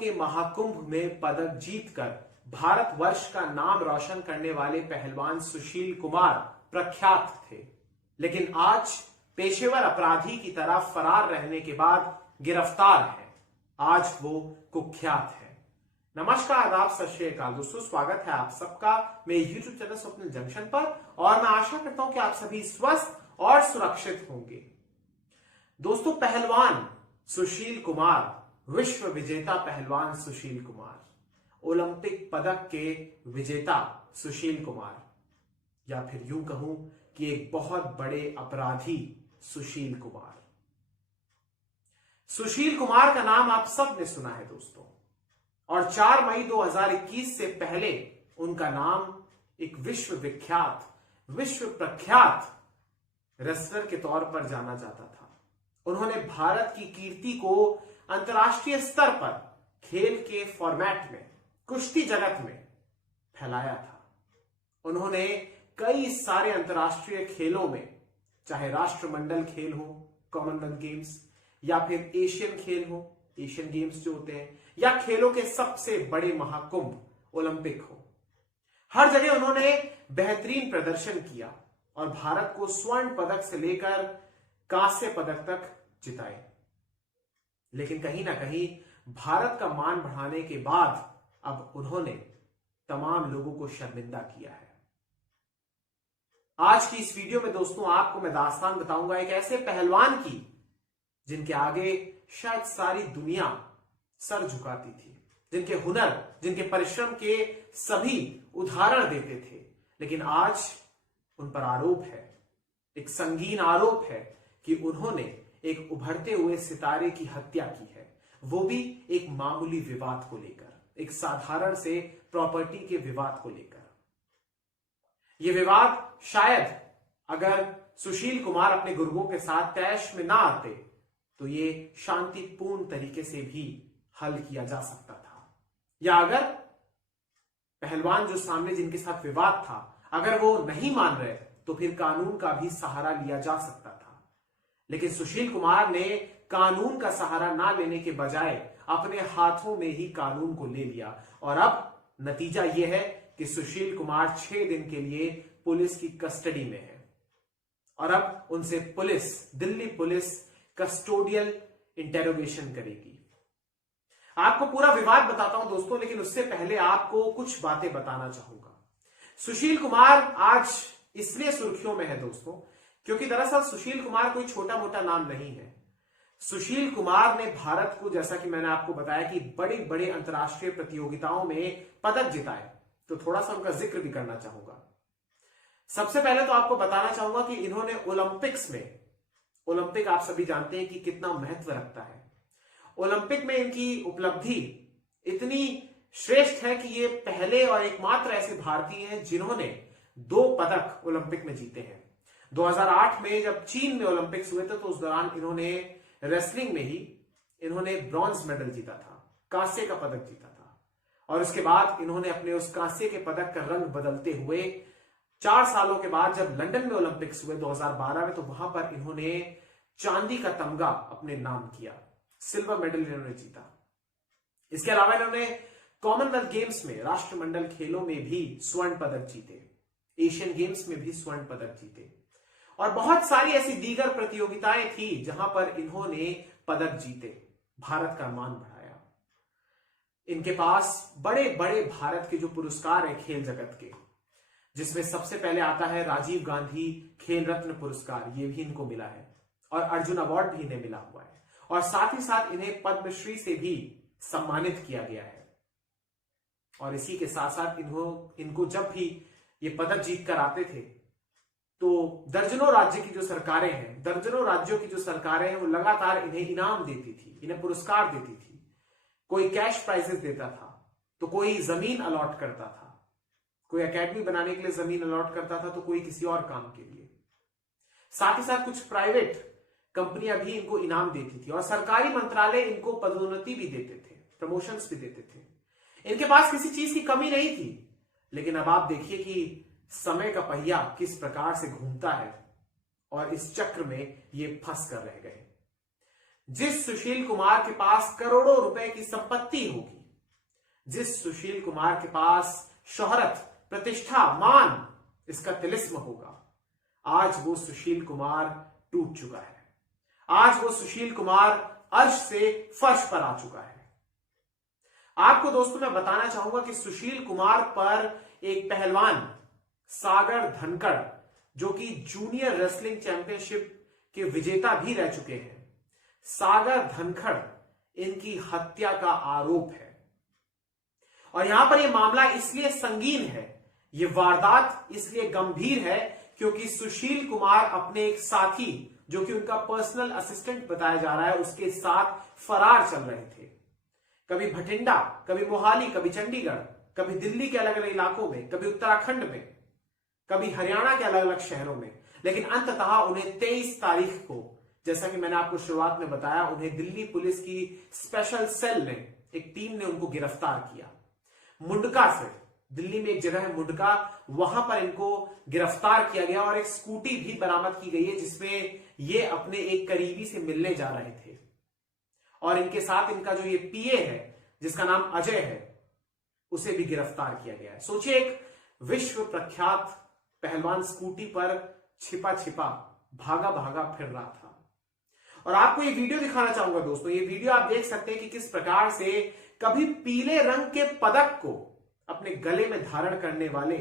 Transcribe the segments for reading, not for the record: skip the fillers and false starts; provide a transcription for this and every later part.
के महाकुंभ में पदक जीतकर भारतवर्ष का नाम रोशन करने वाले पहलवान सुशील कुमार प्रख्यात थे, लेकिन आज पेशेवर अपराधी की तरह फरार रहने के बाद गिरफ्तार है। आज वो कुख्यात है। नमस्कार, आदाब, सत श्री अकाल दोस्तों, स्वागत है आप सबका मेरे YouTube चैनल स्वप्निल जंक्शन पर और मैं आशा करता हूं कि आप सभी स्वस्थ और सुरक्षित होंगे। दोस्तों, पहलवान सुशील कुमार, विश्व विजेता पहलवान सुशील कुमार, ओलंपिक पदक के विजेता सुशील कुमार, या फिर यूं कहूं कि एक बहुत बड़े अपराधी सुशील कुमार। सुशील कुमार का नाम आप सब ने सुना है दोस्तों, और 4 मई 2021 से पहले उनका नाम एक विश्व विख्यात, विश्व प्रख्यात रेसलर के तौर पर जाना जाता था। उन्होंने भारत की कीर्ति को अंतर्राष्ट्रीय स्तर पर खेल के फॉर्मेट में, कुश्ती जगत में फैलाया था। उन्होंने कई सारे अंतर्राष्ट्रीय खेलों में, चाहे राष्ट्रमंडल खेल हो, कॉमनवेल्थ गेम्स, या फिर एशियन खेल हो, एशियन गेम्स जो होते हैं, या खेलों के सबसे बड़े महाकुंभ ओलंपिक हो, हर जगह उन्होंने बेहतरीन प्रदर्शन किया और भारत को स्वर्ण पदक से लेकर कांस्य पदक तक जिताए। लेकिन कहीं ना कहीं भारत का मान बढ़ाने के बाद अब उन्होंने तमाम लोगों को शर्मिंदा किया है। आज की इस वीडियो में दोस्तों आपको मैं दास्तान बताऊंगा एक ऐसे पहलवान की जिनके आगे शायद सारी दुनिया सर झुकाती थी, जिनके हुनर, जिनके परिश्रम के सभी उदाहरण देते थे, लेकिन आज उन पर आरोप है, एक संगीन आरोप है कि उन्होंने एक उभरते हुए सितारे की हत्या की है, वो भी एक मामूली विवाद को लेकर, एक साधारण से प्रॉपर्टी के विवाद को लेकर। यह विवाद शायद अगर सुशील कुमार अपने गुर्गों के साथ तैश में ना आते तो ये शांतिपूर्ण तरीके से भी हल किया जा सकता था, या अगर पहलवान जो सामने जिनके साथ विवाद था अगर वो नहीं मान रहे तो फिर कानून का भी सहारा लिया जा सकता था। लेकिन सुशील कुमार ने कानून का सहारा ना लेने के बजाय अपने हाथों में ही कानून को ले लिया, और अब नतीजा यह है कि सुशील कुमार 6 दिन के लिए पुलिस की कस्टडी में है और अब उनसे police, Delhi police custodial interrogation करेगी। आपको पूरा विवाद बताता हूं दोस्तों, लेकिन उससे पहले आपको कुछ बातें बताना चाहूंगा। सुशील कुमार आज इसलिए सुर्खियों में है दोस्तों क्योंकि दरअसल सुशील कुमार कोई छोटा मोटा नाम नहीं है। सुशील कुमार ने भारत को, जैसा कि मैंने आपको बताया, कि बड़ी बड़ी अंतर्राष्ट्रीय प्रतियोगिताओं में पदक जिताए, तो थोड़ा सा उनका जिक्र भी करना चाहूंगा। सबसे पहले तो आपको बताना चाहूंगा कि इन्होंने ओलंपिक्स में, ओलंपिक आप सभी जानते हैं कि कितना महत्व रखता है, ओलंपिक में इनकी उपलब्धि इतनी श्रेष्ठ है कि ये पहले और एकमात्र ऐसे भारतीय हैं जिन्होंने 2 पदक ओलंपिक में जीते हैं। 2008 में जब चीन में ओलंपिक्स हुए थे तो उस दौरान इन्होंने रेसलिंग में ही इन्होंने ब्रॉन्ज मेडल जीता था, कांस्य का पदक जीता था, और उसके बाद इन्होंने अपने उस कांस्य के पदक का रंग बदलते हुए 4 सालों के बाद जब लंदन में ओलंपिक्स हुए 2012 में, तो वहां पर इन्होंने चांदी का तमगा अपने नाम किया, सिल्वर मेडल इन्होंने जीता। इसके अलावा इन्होंने कॉमनवेल्थ गेम्स में, राष्ट्रमंडल खेलों में भी स्वर्ण पदक जीते, एशियन गेम्स में भी स्वर्ण पदक जीते, और बहुत सारी ऐसी दीगर प्रतियोगिताएं थी जहां पर इन्होंने पदक जीते, भारत का मान बढ़ाया। इनके पास बड़े बड़े भारत के जो पुरस्कार हैं खेल जगत के, जिसमें सबसे पहले आता है राजीव गांधी खेल रत्न पुरस्कार, ये भी इनको मिला है, और अर्जुन अवार्ड भी इन्हें मिला हुआ है, और साथ ही साथ इन्हें पद्मश्री से भी सम्मानित किया गया है। और इसी के साथ साथ इनको जब भी ये पदक जीत कर आते थे तो दर्जनों राज्य की जो सरकारें हैं, दर्जनों राज्यों की जो सरकारें हैं, वो लगातार इन्हें इनाम देती थी, इन्हें पुरस्कार देती थी। कोई कैश प्राइजेस देता था, तो कोई जमीन अलॉट करता था, कोई एकेडमी बनाने के लिए जमीन अलॉट करता था, तो कोई किसी और काम के लिए। साथ ही साथ कुछ प्राइवेट कंपनियां भी इनको इनाम देती थी, और सरकारी मंत्रालय इनको पदोन्नति भी देते थे, प्रमोशंस भी देते थे। इनके पास किसी चीज की कमी नहीं थी। लेकिन अब आप देखिए कि समय का पहिया किस प्रकार से घूमता है, और इस चक्र में ये फंस कर रह गए। जिस सुशील कुमार के पास करोड़ों रुपए की संपत्ति होगी, जिस सुशील कुमार के पास शोहरत, प्रतिष्ठा, मान, इसका तिलिस्म होगा, आज वो सुशील कुमार टूट चुका है। आज वो सुशील कुमार अर्श से फर्श पर आ चुका है। आपको दोस्तों मैं बताना चाहूंगा कि सुशील कुमार पर एक पहलवान सागर धनखड़, जो कि जूनियर रेसलिंग चैंपियनशिप के विजेता भी रह चुके हैं, सागर धनखड़, इनकी हत्या का आरोप है। और यहां पर यह मामला इसलिए संगीन है, यह वारदात इसलिए गंभीर है क्योंकि सुशील कुमार अपने एक साथी, जो कि उनका पर्सनल असिस्टेंट बताया जा रहा है, उसके साथ फरार चल रहे थे। कभी भटिंडा, कभी मोहाली, कभी चंडीगढ़, कभी दिल्ली के अलग अलग इलाकों में, कभी उत्तराखंड में, कभी हरियाणा के अलग अलग शहरों में, लेकिन अंततः उन्हें 23 तारीख को, जैसा कि मैंने आपको शुरुआत में बताया, उन्हें दिल्ली पुलिस की स्पेशल सेल ने, एक टीम ने उनको गिरफ्तार किया। मुंडका से, दिल्ली में एक जगह है मुंडका, वहां पर इनको गिरफ्तार किया गया और एक स्कूटी भी बरामद की गई है जिसमें ये अपने एक करीबी से मिलने जा रहे थे। और इनके साथ इनका जो ये पीए है, जिसका नाम अजय है, उसे भी गिरफ्तार किया गया है। सोचिए, एक विश्व प्रख्यात पहलवान स्कूटी पर छिपा छिपा, भागा भागा फिर रहा था। और आपको ये वीडियो दिखाना चाहूंगा दोस्तों। ये वीडियो आप देख सकते हैं कि किस प्रकार से कभी पीले रंग के पदक को अपने गले में धारण करने वाले,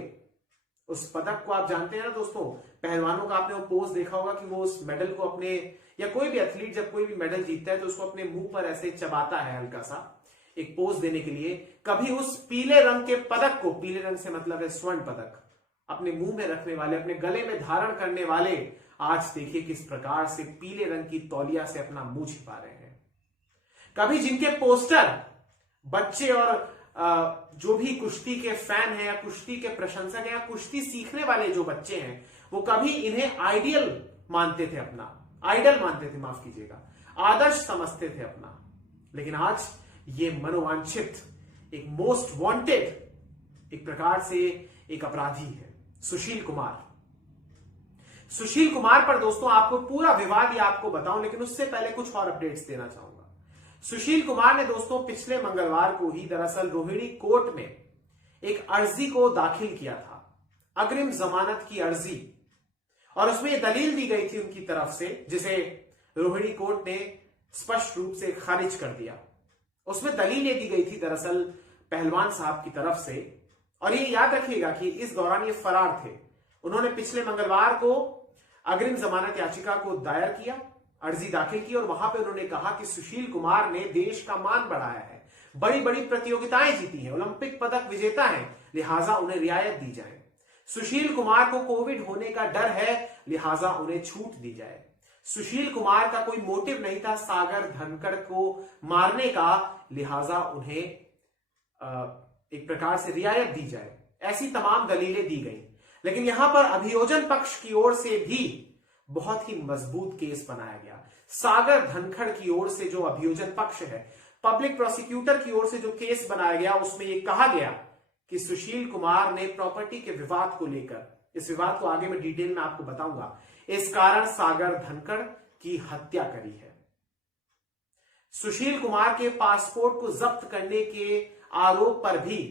उस पदक को आप जानते हैं ना दोस्तों, पहलवानों का आपने वो पोज देखा होगा कि वो उस मेडल को अपने, या कोई भी एथलीट जब कोई भी मेडल जीतता है तो उसको अपने मुंह पर ऐसे चबाता है हल्का सा, एक पोज देने के लिए। कभी उस पीले रंग के पदक को, पीले रंग से मतलब है स्वर्ण पदक, अपने मुंह में रखने वाले, अपने गले में धारण करने वाले, आज देखिए किस प्रकार से पीले रंग की तौलिया से अपना मुंह छिपा रहे हैं। कभी जिनके पोस्टर बच्चे और जो भी कुश्ती के फैन हैं या कुश्ती के प्रशंसक हैं या कुश्ती सीखने वाले जो बच्चे हैं, वो कभी इन्हें आइडियल मानते थे, अपना आइडल मानते थे, माफ कीजिएगा, आदर्श समझते थे अपना। लेकिन आज ये मनोवांछित, एक मोस्ट वांटेड, एक प्रकार से एक अपराधी है सुशील कुमार। सुशील कुमार पर दोस्तों आपको पूरा विवाद या आपको बताऊं, लेकिन उससे पहले कुछ और अपडेट्स देना चाहूंगा। सुशील कुमार ने दोस्तों पिछले मंगलवार को ही दरअसल रोहिणी कोर्ट में एक अर्जी को दाखिल किया था, अग्रिम जमानत की अर्जी, और उसमें यह दलील दी गई थी उनकी तरफ से, जिसे रोहिणी कोर्ट ने स्पष्ट रूप से खारिज कर दिया। उसमें दलील ये दी गई थी दरअसल पहलवान साहब की तरफ से, और ये याद रखिएगा कि इस दौरान ये फरार थे। उन्होंने पिछले मंगलवार को अग्रिम जमानत याचिका को दायर किया, अर्जी दाखिल की, और वहां पे उन्होंने कहा कि सुशील कुमार ने देश का मान बढ़ाया है, बड़ी बड़ी प्रतियोगिताएं जीती हैं, ओलंपिक पदक विजेता हैं, लिहाजा उन्हें रियायत दी जाए। सुशील कुमार को कोविड होने का डर है, लिहाजा उन्हें छूट दी जाए। सुशील कुमार का कोई मोटिव नहीं था सागर धनखड़ को मारने का, लिहाजा उन्हें एक प्रकार से रियायत दी जाए। ऐसी तमाम दलीलें दी गई। लेकिन यहां पर अभियोजन पक्ष की ओर से भी बहुत ही मजबूत केस बनाया गया। सागर धनखड़ की ओर से जो अभियोजन पक्ष है, पब्लिक प्रोसिक्यूटर की ओर से जो केस बनाया गया, उसमें यह कहा गया कि सुशील कुमार ने प्रॉपर्टी के विवाद को लेकर, इस विवाद को आगे मैं डिटेल में आपको बताऊंगा, इस कारण सागर धनखड़ की हत्या करी है। सुशील कुमार के पासपोर्ट को जब्त करने के आरोप पर भी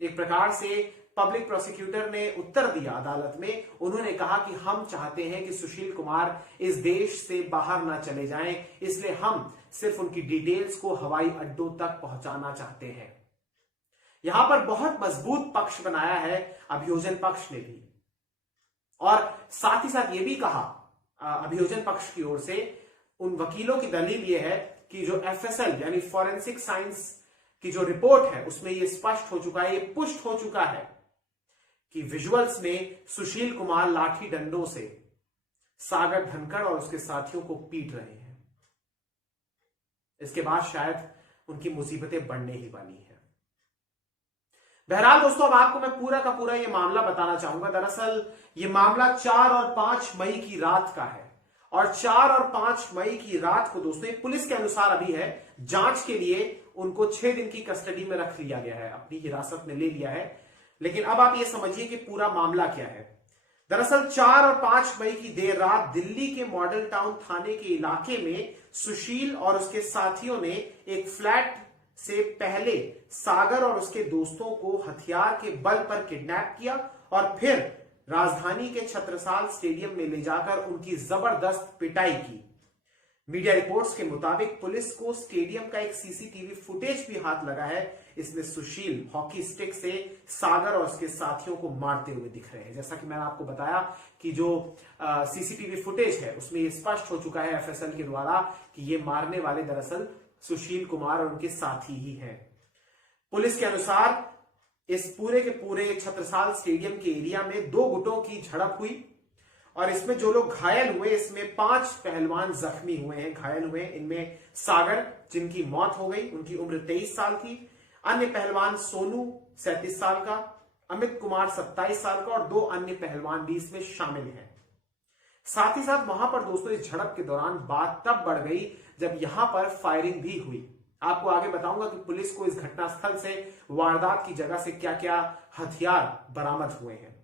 एक प्रकार से पब्लिक प्रोसिक्यूटर ने उत्तर दिया अदालत में। उन्होंने कहा कि हम चाहते हैं कि सुशील कुमार इस देश से बाहर ना चले जाएं, इसलिए हम सिर्फ उनकी डिटेल्स को हवाई अड्डों तक पहुंचाना चाहते हैं। यहां पर बहुत मजबूत पक्ष बनाया है अभियोजन पक्ष ने भी, और साथ ही साथ यह भी कहा अभियोजन पक्ष की ओर से, उन वकीलों की दलील यह है कि जो एफएसएल यानी फॉरेंसिक साइंस की जो रिपोर्ट है, उसमें यह स्पष्ट हो चुका है, यह पुष्ट हो चुका है कि विजुअल्स में सुशील कुमार लाठी डंडों से सागर धनखड़ और उसके साथियों को पीट रहे हैं। इसके बाद शायद उनकी मुसीबतें बढ़ने ही वाली हैं। बहरहाल दोस्तों, अब आपको मैं पूरा का पूरा ये मामला बताना चाहूंगा। दरअसल ये मामला 4 और 5 मई की रात का है, और 4 और 5 मई की रात को दोस्तों पुलिस के अनुसार अभी है, जांच के लिए उनको 6 दिन की कस्टडी में रख लिया गया है, अपनी हिरासत में ले लिया है। लेकिन अब आप ये समझिए कि पूरा मामला क्या है। दरअसल 4 और 5 मई की देर रात दिल्ली के मॉडल टाउन थाने के इलाके में सुशील और उसके साथियों ने एक फ्लैट से पहले सागर और उसके दोस्तों को हथियार के बल पर किडनैप किया और फिर राजधानी के छत्रसाल स्टेडियम में ले जाकर उनकी जबरदस्त पिटाई की। मीडिया रिपोर्ट्स के मुताबिक पुलिस को स्टेडियम का एक सीसीटीवी फुटेज भी हाथ लगा है। इसमें सुशील हॉकी स्टिक से सागर और उसके साथियों को मारते हुए दिख रहे हैं। जैसा कि मैंने आपको बताया कि जो सीसीटीवी फुटेज है उसमें ये स्पष्ट हो चुका है एफएसएल के द्वारा कि ये मारने वाले दरअसल सुशील कुमार और उनके साथी ही हैं। पुलिस के अनुसार इस पूरे के पूरे छत्रसाल स्टेडियम के एरिया में 2 गुटों की झड़प हुई और इसमें जो लोग घायल हुए इसमें 5 पहलवान जख्मी हुए हैं, घायल हुए हैं। इनमें सागर जिनकी मौत हो गई, उनकी उम्र 23 साल थी। अन्य पहलवान सोनू 37 साल का, अमित कुमार 27 साल का और 2 अन्य पहलवान भी इसमें शामिल हैं। साथ ही साथ वहां पर दोस्तों इस झड़प के दौरान बात तब बढ़ गई जब यहां पर फायरिंग भी हुई। आपको आगे बताऊंगा कि पुलिस को इस घटनास्थल से, वारदात की जगह से क्या क्या हथियार बरामद हुए हैं।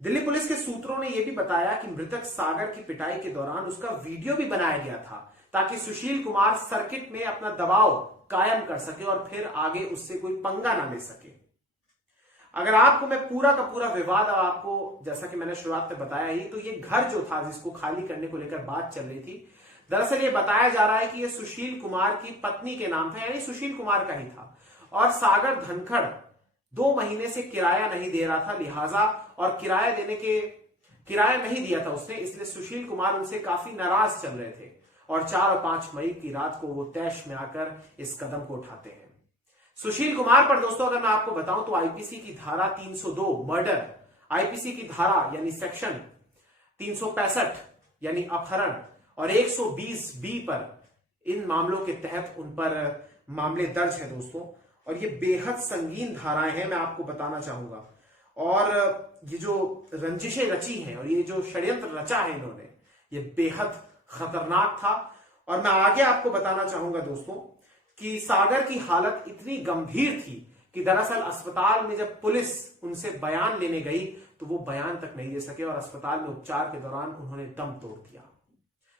दिल्ली पुलिस के सूत्रों ने यह भी बताया कि मृतक सागर की पिटाई के दौरान उसका वीडियो भी बनाया गया था ताकि सुशील कुमार सर्किट में अपना दबाव कायम कर सके और फिर आगे उससे कोई पंगा ना ले सके। अगर आपको मैं पूरा का पूरा विवाद आपको, जैसा कि मैंने शुरुआत में बताया ही, तो ये घर जो था जिसको खाली करने को लेकर बात चल रही थी, दरअसल ये बताया जा रहा है कि ये सुशील कुमार की पत्नी के नाम था, यानी सुशील कुमार का ही था। और सागर धनखड़ 2 महीने से किराया नहीं दे रहा था, लिहाजा और किराया नहीं दिया था उसने, इसलिए सुशील कुमार उनसे काफी नाराज चल रहे थे और 4 और 5 मई की रात को वो तैश में आकर इस कदम को उठाते हैं। सुशील कुमार पर दोस्तों अगर मैं आपको बताऊं तो आईपीसी की धारा 302 मर्डर, आईपीसी की धारा यानी सेक्शन 365 यानी अपहरण और 120 बी पर इन मामलों के तहत उन पर मामले दर्ज है दोस्तों। और ये बेहद संगीन धाराएं हैं, मैं आपको बताना चाहूंगा। और ये जो रंजिशें रची हैं और ये जो षड्यंत्र रचा है इन्होंने, ये बेहद खतरनाक था। और मैं आगे आपको बताना चाहूंगा दोस्तों कि सागर की हालत इतनी गंभीर थी कि दरअसल अस्पताल में जब पुलिस उनसे बयान लेने गई तो वो बयान तक नहीं दे सके और अस्पताल में उपचार के दौरान उन्होंने दम तोड़ दिया।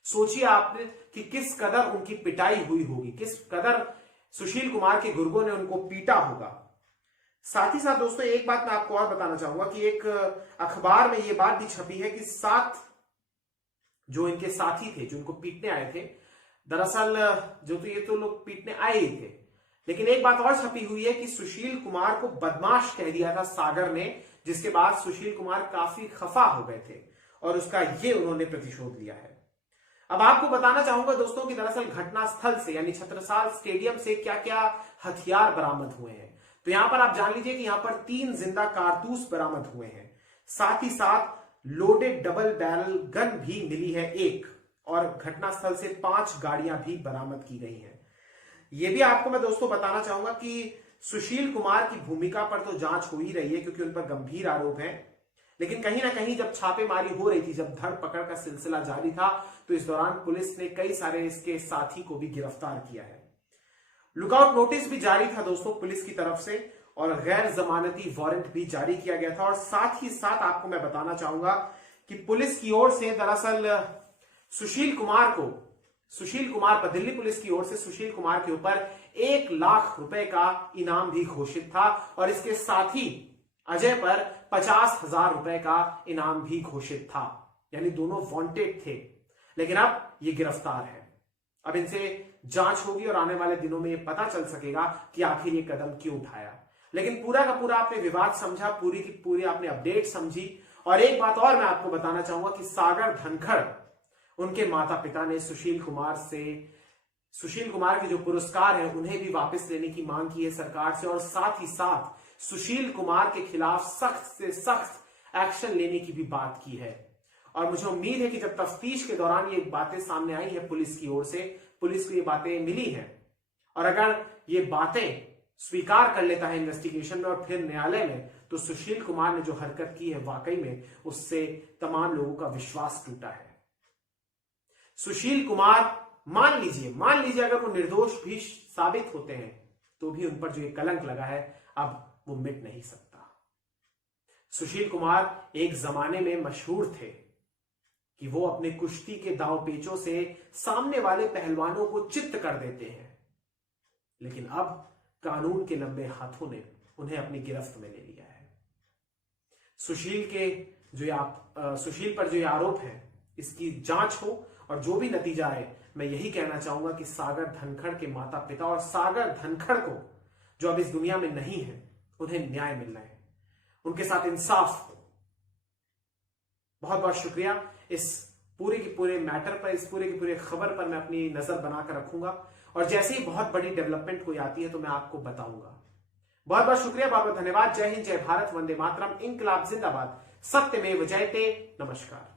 सोचिए आपने कि किस कदर उनकी पिटाई हुई होगी, किस कदर सुशील कुमार के गुर्गों ने उनको पीटा होगा। साथ ही साथ दोस्तों एक बात मैं आपको और बताना चाहूंगा कि एक अखबार में यह बात भी छपी है कि 7 जो इनके साथी थे जो इनको पीटने आए थे, दरअसल ये तो लोग पीटने आए ही थे, लेकिन एक बात और छपी हुई है कि सुशील कुमार को बदमाश कह दिया था सागर ने, जिसके बाद सुशील कुमार काफी खफा हो गए थे और उसका ये उन्होंने प्रतिशोध लिया है। अब आपको बताना चाहूंगा दोस्तों कि दरअसल घटनास्थल से यानी छत्रसाल स्टेडियम से क्या क्या हथियार बरामद हुए हैं। तो यहां पर आप जान लीजिए कि यहां पर 3 जिंदा कारतूस बरामद हुए हैं, साथ ही साथ लोडेड डबल बैरल गन भी मिली है 1 और घटनास्थल से 5 गाड़ियां भी बरामद की गई हैं। यह भी आपको मैं दोस्तों बताना चाहूंगा कि सुशील कुमार की भूमिका पर तो जांच हो ही रही है क्योंकि उन पर गंभीर आरोप हैं, लेकिन कहीं ना कहीं जब छापेमारी हो रही थी, जब धर पकड़ का सिलसिला जारी था, तो इस दौरान पुलिस ने कई सारे इसके साथी को भी गिरफ्तार किया है। लुकआउट नोटिस भी जारी था दोस्तों पुलिस की तरफ से और गैर जमानती वारंट भी जारी किया गया था। और साथ ही साथ आपको मैं बताना चाहूंगा कि पुलिस की ओर से दरअसल सुशील कुमार पर दिल्ली पुलिस की ओर से सुशील कुमार के ऊपर 1 लाख रुपए का इनाम भी घोषित था और इसके साथी अजय पर 50,000 रुपए का इनाम भी घोषित था, यानी दोनों वांटेड थे, लेकिन अब ये गिरफ्तार है। अब इनसे जांच होगी और आने वाले दिनों में ये पता चल सकेगा कि आखिर ये कदम क्यों उठाया। लेकिन पूरा का पूरा आपने विवाद समझा, पूरी की पूरी आपने अपडेट समझी। और एक बात और मैं आपको बताना चाहूंगा कि सागर धनखड़, उनके माता पिता ने सुशील कुमार के जो पुरस्कार हैं उन्हें भी वापस लेने की मांग की है सरकार से और साथ ही साथ सुशील कुमार के खिलाफ सख्त से सख्त एक्शन लेने की भी बात की है। और मुझे उम्मीद है कि जब तफ्तीश के दौरान ये बातें सामने आई है पुलिस की ओर से, पुलिस को ये बातें मिली हैं और अगर ये बातें स्वीकार कर लेता है इन्वेस्टिगेशन में और फिर न्यायालय में, तो सुशील कुमार ने जो हरकत की है वाकई में उससे तमाम लोगों का विश्वास टूटा है। सुशील कुमार मान लीजिए अगर वो निर्दोष भी साबित होते हैं तो भी उन पर जो ये कलंक लगा है अब वो मिट नहीं सकता। सुशील कुमार एक जमाने में मशहूर थे कि वो अपने कुश्ती के दांव पेचों से सामने वाले पहलवानों को चित्त कर देते हैं, लेकिन अब कानून के लंबे हाथों ने उन्हें अपनी गिरफ्त में ले लिया है। सुशील पर जो ये आरोप है, इसकी जांच हो और जो भी नतीजा आए, मैं यही कहना चाहूंगा कि सागर धनखड़ के माता पिता और सागर धनखड़ को, जो अब इस दुनिया में नहीं है, उन्हें न्याय मिलना है, उनके साथ इंसाफ हो। बहुत बहुत शुक्रिया। इस पूरे की पूरे मैटर पर, इस पूरे की पूरे खबर पर मैं अपनी नजर बनाकर रखूंगा और जैसे ही बहुत बड़ी डेवलपमेंट कोई आती है तो मैं आपको बताऊंगा। बहुत बहुत शुक्रिया, बहुत बहुत धन्यवाद। जय हिंद, जय भारत, वंदे मातरम, इंकलाब जिंदाबाद, सत्यमेव जयते। नमस्कार।